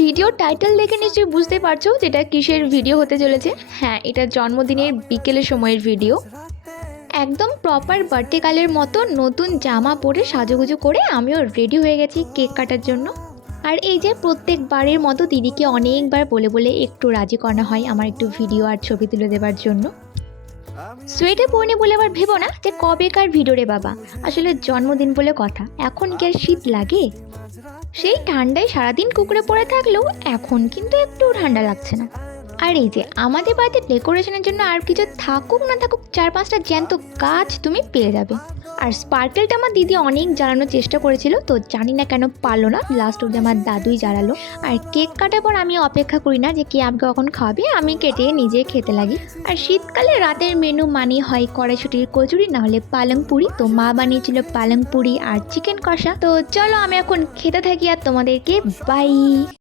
Video title দেখে নিশ্চয়ই বুঝতে পারছো যেটা কিসের ভিডিও হতে চলেছে। হ্যাঁ, এটা জন্মদিনের বিকেলের সময়ের ভিডিও। একদম প্রপার বার্থডে কালের মতো নতুন জামা পরে সাজুগুজু করে আমিও রেডি হয়ে গেছি কেক কাটার জন্য। আর এই যে প্রত্যেকবারের মতো দিদিকে অনেকবার বলে বলে একটু রাজি করানো হয় আমার একটু ভিডিও আর ছবি তুলে দেওয়ার জন্য। সোয়েটার পরনি বলে আবার ভেবো না যে কবেকার ভিডিও রে বাবা, আসলে জন্মদিন বলে কথা, এখন কি আর শীত লাগে? সেই ঠান্ডায় সারাদিন কুকুরে পড়ে থাকলেও এখন কিন্তু একটু ঠান্ডা লাগছে না। আর এই যে আমাদের বাড়িতে ডেকোরেশনের জন্য আর কিছু থাকুক না থাকুক 4-5টা জ্যান্ত গাছ তুমি পেয়ে যাবে। আর স্পার্কেলটা আমার দিদি অনেক জ্বালানোর চেষ্টা করেছিল, তো জানি না কেন পারলো না, লাস্ট অব্দি আমার দাদুই জ্বালালো। আর কেক কাটার পর আমি অপেক্ষা করি না যে কে আমাকে কখন খাবে, আমি কেটে নিজে খেতে লাগি। আর শীতকালে রাতের মেনু মানে হয় কড়াইশুটির কচুরি না হলে পালং পুরি, তো মা বানিয়েছিল পালং পুরি আর চিকেন কষা। তো চলো আমি এখন খেতে থাকি আর তোমাদেরকে বাই।